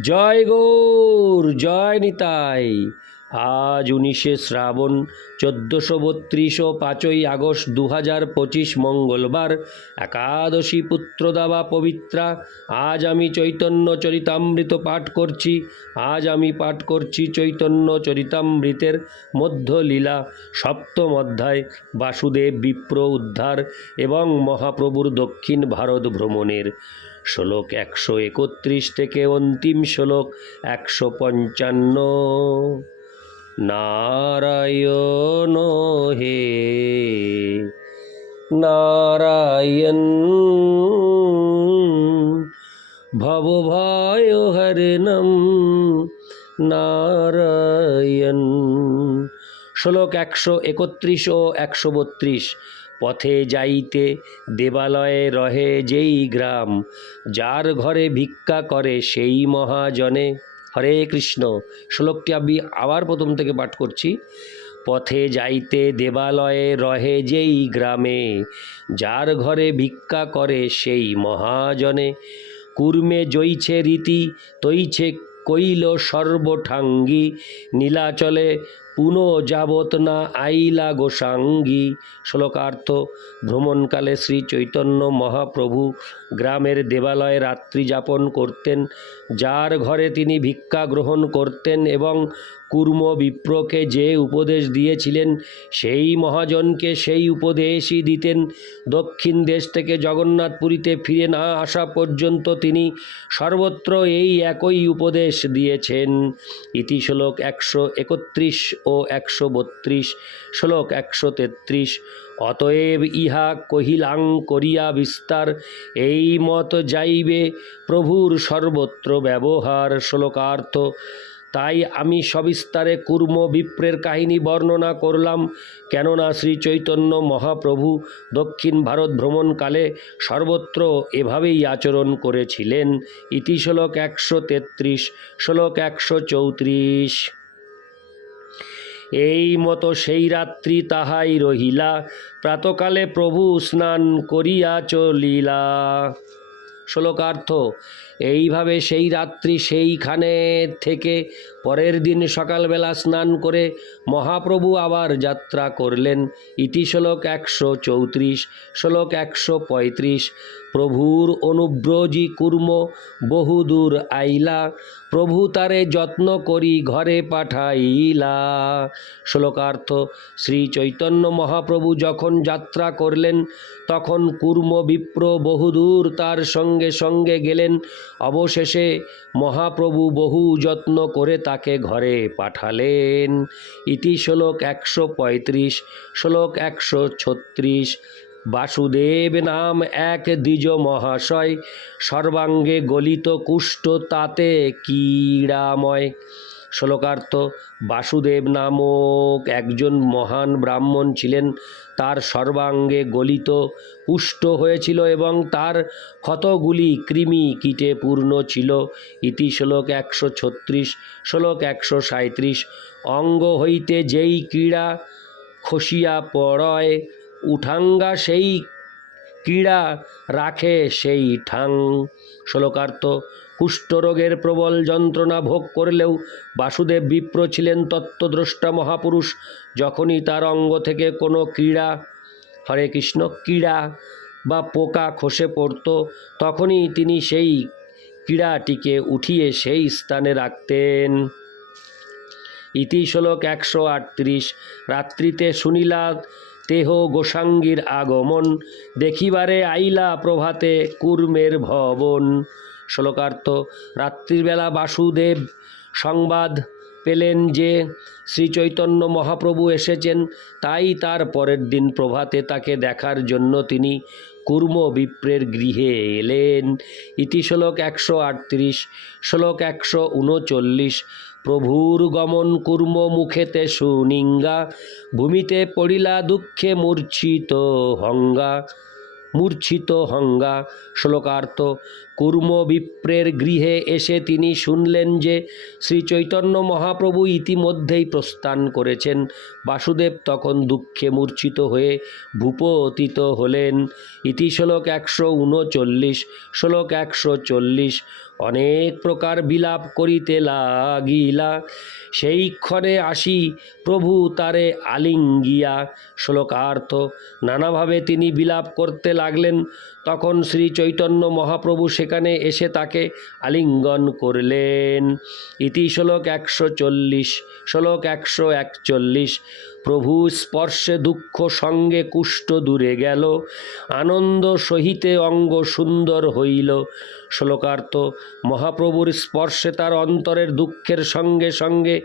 জয় গৌর জয় নিতাই। আজ উনিশে শ্রাবণ চোদ্দোশো বত্রিশ ও পাঁচই আগস্ট দু হাজার পঁচিশ মঙ্গলবার একাদশী পুত্রদাবা পবিত্রা। আজ আমি চৈতন্য চরিতামৃত পাঠ করছি। আজ আমি পাঠ করছি চৈতন্য চরিতামৃতের মধ্যলীলা সপ্তম অধ্যায়, বাসুদেব বিপ্র উদ্ধার এবং মহাপ্রভুর দক্ষিণ ভারত ভ্রমণের। শ্লোক একশো একত্রিশ থেকে অন্তিম শ্লোক একশো পঞ্চান্ন। নারায়ণ হে, নারায়ণ ভবভয় হরিণম নারায়ণ। শ্লোক একশো একত্রিশ ও একশো বত্রিশ, পথে যাইতে দেবালয়ে রহে যেই গ্রাম, যার ঘরে ভিক্ষা করে সেই মহাজনে। হরে কৃষ্ণ। শ্লোকটি আমি আবার প্রথম থেকে পাঠ করছি। পথে যাইতে দেবালয়ে রহে যেই গ্রামে, যার ঘরে ভিক্ষা করে সেই মহাজনে। কুর্মে জইছে রীতি, তৈছে কৈল সর্বঠাঙ্গী, নীলাচলে পুনঃ যাবত না আইলা গোসাঙ্গী। শ্লোকার্থ, ভ্রমণকালে শ্রী চৈতন্য মহাপ্রভু গ্রামের দেবালয়ে রাত্রি যাপন করতেন, যার ঘরে তিনি ভিক্ষা গ্রহণ করতেন এবং কুর্ম বিপ্রকে যে উপদেশ দিয়েছিলেন, সেই মহাজনকে সেই উপদেশই দিতেন। দক্ষিণ দেশ থেকে জগন্নাথপুরীতে ফিরে না আসা পর্যন্ত তিনি সর্বত্র এই একই উপদেশ দিয়েছেন। ইতি শ্লোক একশো একত্রিশ। ও একশো বত্রিশ শ্লোক একশো তেত্রিশ। অতএব ইহা কহিলাং করিয়া বিস্তার, এই মত যাইবে প্রভুর সর্বত্র ব্যবহার শ্লোকার্থ। তাই আমি সবিস্তারে কুর্ম বিপ্রের কাহিনী বর্ণনা করলাম, কেননা শ্রী চৈতন্য মহাপ্রভু দক্ষিণ ভারত ভ্রমণকালে সর্বত্র এভাবেই আচরণ করেছিলেন। ইতি শ্লোক একশো তেত্রিশ, শ্লোক একশো চৌত্রিশ। এই মতো সেই রাত্রি তাহাই রহিলা, প্রাতকালে প্রভু স্নান করিয়া চলিলা। শ্লোকার্থ, এইভাবে সেই রাত্রি সেইখানে থেকে পরের দিন সকালবেলা স্নান করে মহাপ্রভু আবার যাত্রা করলেন। ইতি শ্লোক একশো চৌত্রিশ, শ্লোক একশো পঁয়ত্রিশ প্রভুর অনুব্রজি কুর্ম বহুদূর আইলা, প্রভু তারে যত্ন করি ঘরে পাঠাইলা। শ্লোকার্থ, শ্রী চৈতন্য মহাপ্রভু যখন যাত্রা করলেন, তখন কুর্ম বিপ্র বহুদূর তার সঙ্গে সঙ্গে গেলেন। অবশেষে মহাপ্রভু বহু যত্ন করে তাকে ঘরে পাঠালেন। ইতি শ্লোক একশো পঁয়ত্রিশ, শ্লোক একশো ছত্রিশ বাসুদেব নাম এক দ্বিজ মহাশয়, সর্বাঙ্গে গলিত কুষ্ঠ তাতে কীড়াময় শ্লোকার্থ, বাসুদেব নামক একজন মহান ব্রাহ্মণ ছিলেন, তার সর্বাঙ্গে গলিত পুষ্ট হয়েছিল এবং তার ক্ষতগুলি কৃমি কীটে পূর্ণ ছিল। ইতি শ্লোক একশো ছত্রিশ, শ্লোক একশো সাঁত্রিশ অঙ্গ হইতে যেই ক্রীড়া খসিয়া পড়য় উঠাঙ্গা সেই ক্রীড়া রাখে সেই ঠাং। শ্লোকার্থ, কুষ্ঠরোগের প্রবল যন্ত্রণা ভোগ করলেও বাসুদেব বিপ্র ছিলেন তত্ত্বদ্রষ্টা মহাপুরুষ। যখনই তার অঙ্গ থেকে কোনো ক্রীড়া, হরে কৃষ্ণ, ক্রীড়া বা পোকা খসে পড়ত, তখনই তিনি সেই ক্রীড়াটিকে উঠিয়ে সেই স্থানে রাখতেন। ইতি একশো আটত্রিশ। রাত্রিতে শুনিলা তেহ গোসাঙ্গীর আগমন, দেখিবারে আইলা প্রভাতে কুর্মের ভবন। শ্লোকার্থ, রাত্রিবেলা বাসুদেব সংবাদ পেলেন যে শ্রী চৈতন্য মহাপ্রভু এসেছেন, তাই তার পরের দিন প্রভাতে তাকে দেখার জন্য তিনি কুর্ম বিপ্রের গৃহে এলেন। ইতি শ্লোক একশো আটত্রিশ, শ্লোক একশো উনচল্লিশ প্রভুর গমন কুর্ম মুখেতে সুনিঙ্গা ভূমিতে পড়িলা দুঃখে মূর্ছিত হঙ্গা মূর্ছিত হঙ্গা শ্লোকার্থ কুর্ম বিপ্রের গৃহে এসে তিনি শুনলেন যে শ্রী চৈতন্য মহাপ্রভু ইতিমধ্যেই প্রস্থান করেছেন। বাসুদেব তখন দুঃখে মূর্ছিত হয়ে ভূপতিত হলেন। ইতি শ্লোক একশো উনচল্লিশ, শ্লোক একশো চল্লিশ, অনেক প্রকার বিলাপ করিতে লাগিলা। সেই ক্ষণে আসি প্রভু তারে আলিঙ্গিয়া। শ্লোকার্থ নানাভাবে তিনি বিলাপ করতে লাগলেন। তখন শ্রী চৈতন্য মহাপ্রভু সেখানে এসে তাকে আলিঙ্গন করলেন। ইতি শ্লোক একশো চল্লিশ, শ্লোক একশো একচল্লিশ। প্রভু স্পর্শে দুঃখ সঙ্গে কুষ্ঠ দূরে গেল, আনন্দ সহিতে অঙ্গ সুন্দর হইল। শ্লোকার্থ, মহাপ্রভুর স্পর্শে তার অন্তরের দুঃখের সঙ্গে সঙ্গে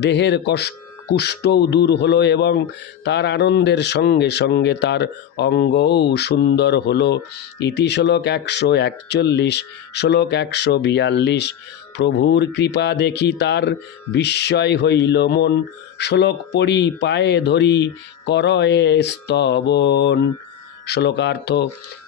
দেহের কষ্ট কুষ্ঠও দূর হলো এবং তার আনন্দের সঙ্গে সঙ্গে তার অঙ্গও সুন্দর হলো। ইতি শ্লোক একশো একচল্লিশ, শ্লোক একশো বিয়াল্লিশ। প্রভুর কৃপা দেখি তার বিস্ময় হইল মন। শ্লোক পড়ি পায়ে ধরি, করয়ে স্তবন। শ্লোকার্থ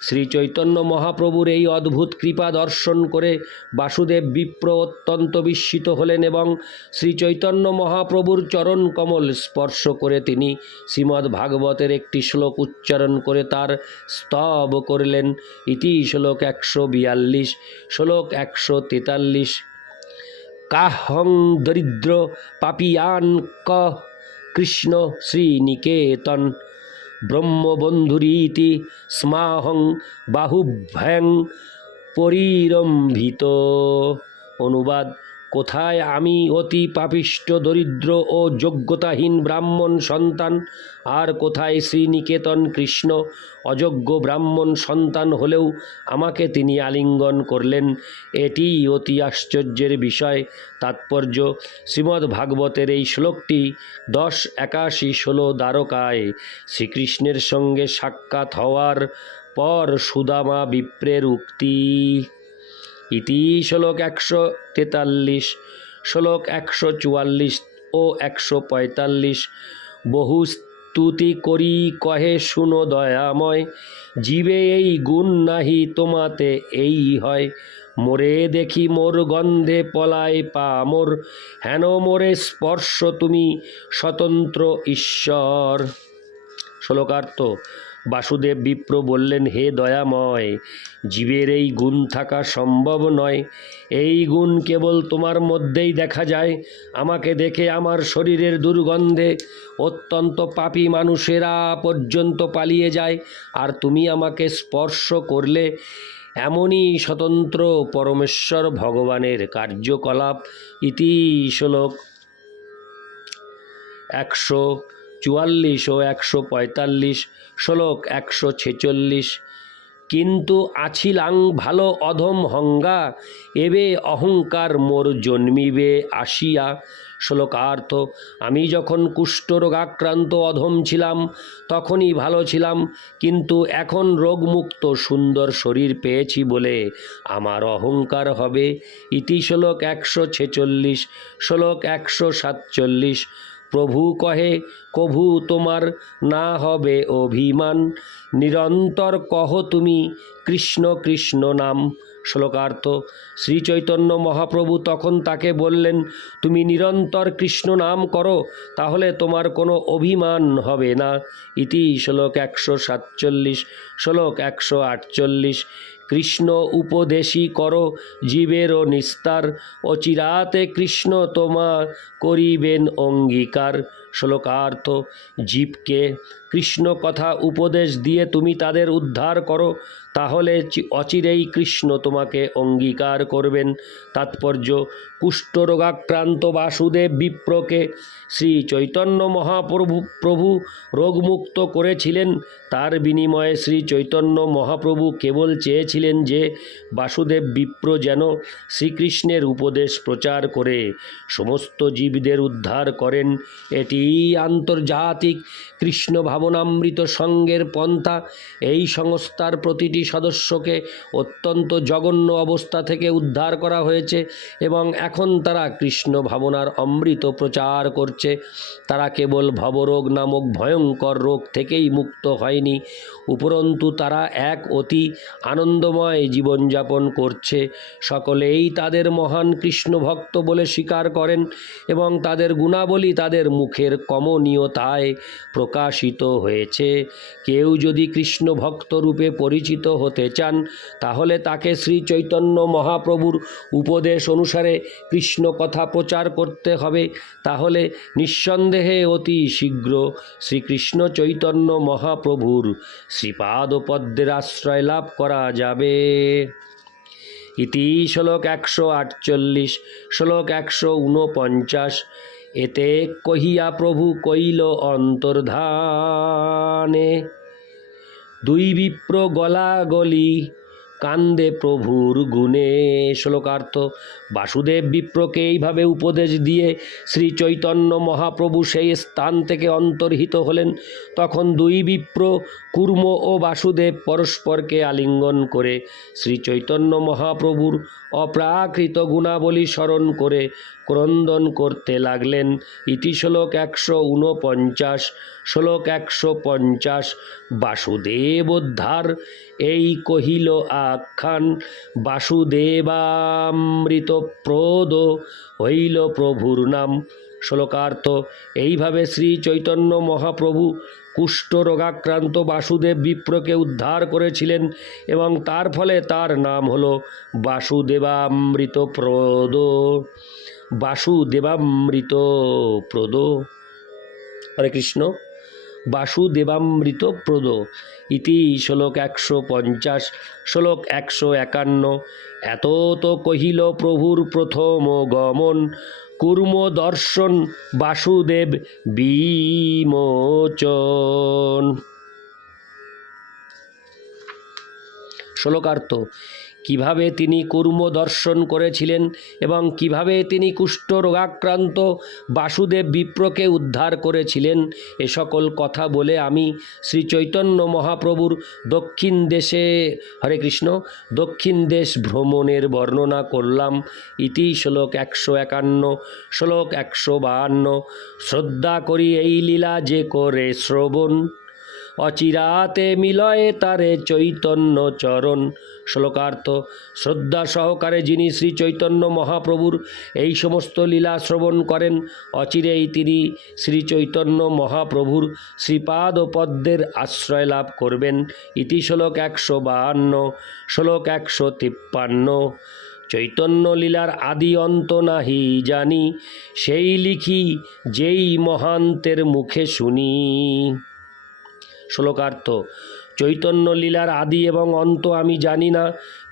শ্রী চৈতন্য মহাপ্রভুর এই অদ্ভুত কৃপা দর্শন করে বাসুদেব বিপ্র অত্যন্ত বিস্মিত হলেন এবং শ্রী চৈতন্য মহাপ্রভুর চরণ কমল স্পর্শ করে তিনি শ্রীমদ্ ভাগবতের একটি শ্লোক উচ্চারণ করে তার স্তব করলেন। ইতি শ্লোক একশো বিয়াল্লিশ, শ্লোক একশো তেতাল্লিশ। কাহং দরিদ্র পাপিয়ান ক কৃষ্ণ শ্রীনিকেতন। ব্রহ্মবন্ধুরীতি স্মাহং বাহুভ্যাং পরিরম্ভিত। অনুবাদ কোথায় আমি অতি পাপিষ্ট, দরিদ্র ও যোগ্যতাহীন ব্রাহ্মণ সন্তান? আর কোথায় শ্রীনিকেতন কৃষ্ণ, অযোগ্য ব্রাহ্মণ সন্তান হলেও আমাকে তিনি আলিঙ্গন করলেন? এটি অতি আশ্চর্যের বিষয়। তাৎপর্য, শ্রীমদ্ ভাগবতের এই শ্লোকটি দশ একাশি ষোলো দ্বারকায় শ্রীকৃষ্ণের সঙ্গে সাক্ষাৎ হওয়ার পর সুদামা বিপ্রের উক্তি। ইতি শ্লোক একশো তেতাল্লিশ, শ্লোক একশো চুয়াল্লিশ ও একশো পঁয়তাল্লিশ। বহু স্তুতি করি, কহে শুনো দয়াময়, জীবে এই গুণ নাহি তোমাতে এই হয়। মোরে দেখি মোর গন্ধে পলায় পা মোর, হেন মোরে স্পর্শ তুমি স্বতন্ত্র ঈশ্বর। শ্লোকার্থ বাসুদেব বিপ্র বললেন, হে দয়াময়, জীবের এই গুণ থাকা সম্ভব নয়। এই গুণ কেবল তোমার মধ্যেই দেখা যায়। আমাকে দেখে আমার শরীরের দুর্গন্ধে অত্যন্ত পাপী মানুষেরা পর্যন্ত পালিয়ে যায়। আর তুমি আমাকে স্পর্শ করলে এমনই স্বতন্ত্র পরমেশ্বর ভগবানের কার্যকলাপ। ইতি শ্লোক একশো চুয়াল্লিশ ও একশো পঁয়তাল্লিশ, শ্লোক একশো ছেচল্লিশ। কিন্তু আছিলাং ভালো অধম হঙ্গা, এবে অহংকার মোর জন্মিবে আসিয়া। শ্লোকার্থ, আমি যখন কুষ্ঠরোগাক্রান্ত অধম ছিলাম, তখনই ভালো ছিলাম, কিন্তু এখন রোগমুক্ত সুন্দর শরীর পেয়েছি বলে আমার অহংকার হবে। ইতি শ্লোক একশো ছেচল্লিশ, শ্লোক একশো সাতচল্লিশ। প্রভু কহে, কভু তোমার না হবে অভিমান। নিরন্তর কহ তুমি, কৃষ্ণ কৃষ্ণ নাম। শ্লোকার্থ। শ্রী চৈতন্য মহাপ্রভু তখন তাকে বললেন, তুমি নিরন্তর কৃষ্ণ নাম করো, তাহলে তোমার কোনো অভিমান হবে না। ইতি শ্লোক একশো সাতচল্লিশ। শ্লোক একশো আটচল্লিশ। কৃষ্ণ উপদেশী কর জীবেরও নিস্তার। অচিরাতে কৃষ্ণ তোমা করিবেন অঙ্গীকার। শ্লোকার্থ জীবকে কৃষ্ণ কথা উপদেশ দিয়ে তুমি তাদের উদ্ধার করো, তাহলে অচিরেই কৃষ্ণ তোমাকে অঙ্গীকার করবেন। তাৎপর্য, কুষ্ঠরোগাক্রান্ত বাসুদেব বিপ্রকে শ্রী চৈতন্য মহাপ্রভু, প্রভু রোগমুক্ত করেছিলেন। তার বিনিময়ে শ্রী চৈতন্য মহাপ্রভু কেবল চেয়েছিলেন যে বাসুদেব বিপ্র যেন শ্রীকৃষ্ণের উপদেশ প্রচার করে সমস্ত জীবদের উদ্ধার করেন। এটি আন্তর্জাতিক কৃষ্ণ ভাবনামৃত সঙ্গের পন্থা, এই সংস্থার প্রতিটি সদস্যকে অত্যন্ত জঘন্য অবস্থা থেকে উদ্ধার করা হয়েছে এবং এখন তারা কৃষ্ণ ভাবনার অমৃত প্রচার করছে। তারা কেবল ভবরোগ নামক ভয়ঙ্কর রোগ থেকেই মুক্ত হয়নি। উপরন্তু তারা এক অতি আনন্দময় জীবনযাপন করছে। সকলেই তাদের মহান কৃষ্ণ ভক্ত বলে স্বীকার করেন এবং তাদের গুণাবলী তাদের মুখের কমনীয়তায় প্রকাশিত হয়েছে। কেউ যদি কৃষ্ণ ভক্ত রূপে পরিচিত হতে চান, তাহলে তাকে শ্রী চৈতন্য মহাপ্রভুর উপদেশ অনুসারে কৃষ্ণ কথা প্রচার করতে হবে। তাহলে নিঃসন্দেহে অতি শীঘ্র শ্রীকৃষ্ণ চৈতন্য মহাপ্রভুর শ্রীপাদপদ্মের আশ্রয় লাভ করা যাবে। ইতি শ্লোক একশো আটচল্লিশ, শ্লোক একশো ঊনপঞ্চাশ এতে কহিয়া প্রভু কইল অন্তর্ধানে, দুই বিপ্র গলা গলি কান্দে প্রভুর গুণে। শ্লোকার্থ বাসুদেব বিপ্রকে এইভাবে উপদেশ দিয়ে শ্রী চৈতন্য মহাপ্রভু সেই স্থান থেকে অন্তর্হিত হলেন। তখন দুই বিপ্র, কুর্ম ও বাসুদেব পরস্পরকে আলিঙ্গন করে শ্রী চৈতন্য মহাপ্রভুর অপ্রাকৃত গুণাবলী স্মরণ করে ক্রন্দন করতে লাগলেন। ইতি শ্লোক একশো ঊনপঞ্চাশ, শ্লোক একশো পঞ্চাশ বাসুদেবোদ্ধার এই কহিল আখ্যান, বাসুদেবামৃত প্রদ হইল প্রভুর নাম। শ্লোকার্থ, এইভাবে শ্রী চৈতন্য মহাপ্রভু কুষ্ঠ রোগাক্রান্ত বাসুদেব বিপ্রকে উদ্ধার করেছিলেন এবং তার ফলে তার নাম হল বাসুদেবামৃত প্রদ। বাসুদেবামৃত প্রদ। হরে কৃষ্ণ। বাসুদেবামৃত প্রদ। ইতি শ্লোক একশো পঞ্চাশ, শ্লোক একশো একান্ন এত তো কহিল প্রভুর প্রথম গমন। কুর্ম দর্শন বাসুদেব বিমোচন। শ্লোকার্থ কীভাবে তিনি কুর্ম দর্শন করেছিলেন এবং কীভাবে তিনি কুষ্ঠ রোগাক্রান্ত বাসুদেব বিপ্রকে উদ্ধার করেছিলেন, এ সকল কথা বলে আমি শ্রী চৈতন্য মহাপ্রভুর দক্ষিণ দেশে, হরে কৃষ্ণ, দক্ষিণ দেশ ভ্রমণের বর্ণনা করলাম। ইতি শ্লোক একশো একান্ন, শ্লোক একশো বাহান্ন। শ্রদ্ধা করি এই লীলা যে করে শ্রবণ। অচিরাতে মিলয়ে তারে চৈতন্য চরণ। শ্লোকার্থ, শ্রদ্ধা সহকারে যিনি শ্রী চৈতন্য মহাপ্রভুর এই সমস্ত লীলা শ্রবণ করেন, অচিরেই তিনি শ্রী চৈতন্য মহাপ্রভুর শ্রীপাদ ও পদ্মের আশ্রয় লাভ করবেন। ইতি শ্লোক একশো বাহান্ন, শ্লোক একশো তিপ্পান্ন। চৈতন্য লীলার আদি অন্ত নাহি জানি, সেই লিখি যেই মহান্তের মুখে শুনি। শ্লোকার্থ, চৈতন্য লীলার আদি এবং অন্ত আমি জানি না,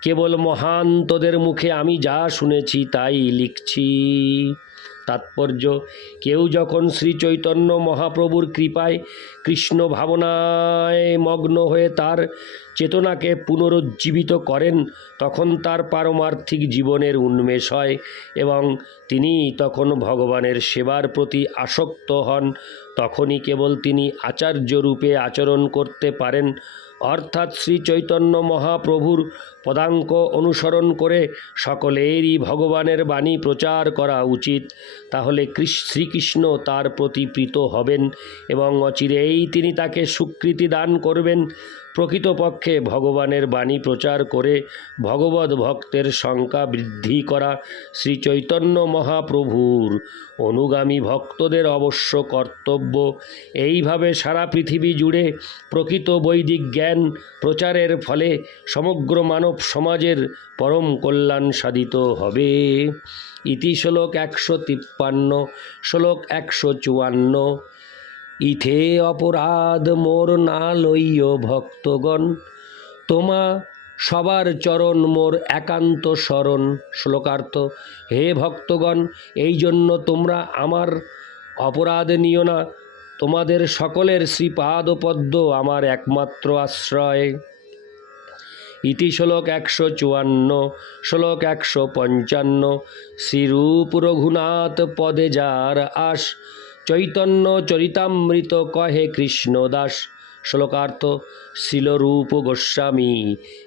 কেবল মহান্তদের মুখে আমি যা শুনেছি তাই লিখছি। তাৎপর্য। কেউ যখন শ্রী চৈতন্য মহাপ্রভুর কৃপায় কৃষ্ণ ভাবনায় মগ্ন হয়ে তার চেতনাকে পুনরুজ্জীবিত করেন, তখন তার পারমার্থিক জীবনের উন্মেষ হয় এবং তিনি তখন ভগবানের সেবার প্রতি আসক্ত হন। তখনই কেবল তিনি আচার্য রূপে আচরণ করতে পারেন। অর্থাৎ শ্রী চৈতন্য মহাপ্রভুর পদাঙ্ক অনুসরণ করে সকলেরই ভগবানের বাণী প্রচার করা উচিত, তাহলে শ্রীকৃষ্ণ তার প্রতি প্রীত হবেন এবং অচিরেই তিনি তাকে স্বীকৃতি দান করবেন। প্রকৃতপক্ষে ভগবানের বাণী প্রচার করে ভগবত ভক্তের সংখ্যা বৃদ্ধি করা শ্রী চৈতন্য মহাপ্রভুর অনুগামী ভক্তদের অবশ্য কর্তব্য। এইভাবে সারা পৃথিবী জুড়ে প্রকৃত বৈদিক জ্ঞান প্রচারের ফলে সমগ্র মানব সমাজের পরম কল্যাণ সাধিত হবে। ইতি শ্লোক একশো তিপ্পান্ন, শ্লোক একশো চুয়ান্ন। ইথে অপরাধ মোর না লইয় ভক্তগণ। তোমা সবার চরণ মোর একান্ত স্মরণ শ্লোকার্থ, হে ভক্তগণ এই জন্য তোমরা আমার অপরাধ নিও না। তোমাদের সকলের শ্রীপাদ পদ্ম আমার একমাত্র আশ্রয়। ইতি শ্লোক একশো চুয়ান্ন, শ্লোক একশো পঞ্চান্ন। শ্রীরূপ রঘুনাথ পদে যার আস চৈতন্য চরিতামৃত কহে কৃষ্ণদাস শ্লোকার্থ, শিলরূপ গোস্বামী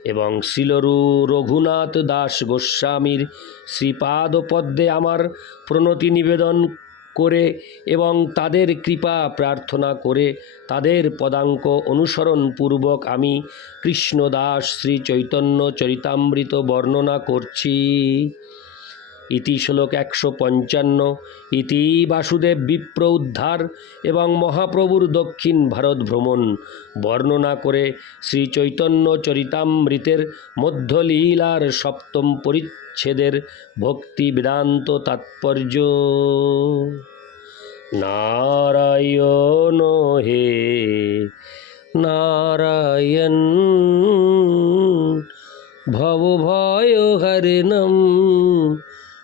এবং শিলরু রঘুনাথ দাস গোস্বামীর শ্রীপাদ পদ্মে আমার প্রণতি নিবেদন করে এবং তাদের কৃপা প্রার্থনা করে তাদের পদাঙ্ক অনুসরণ পূর্বক আমি কৃষ্ণদাস শ্রী চৈতন্য চরিতামৃত বর্ণনা করছি। ইতি শ্লোক একশো পঞ্চান্ন। ইতি বাসুদেব বিপ্র উদ্ধার এবং মহাপ্রভুর দক্ষিণ ভারত ভ্রমণ। বর্ণনা করে শ্রী চৈতন্য চরিতামৃতের মধ্যলীলার সপ্তম পরিচ্ছেদের ভক্তি বেদান্ত তাৎপর্য। নারায়ণ হে নারায়ণ, ভব ভয় হরিণম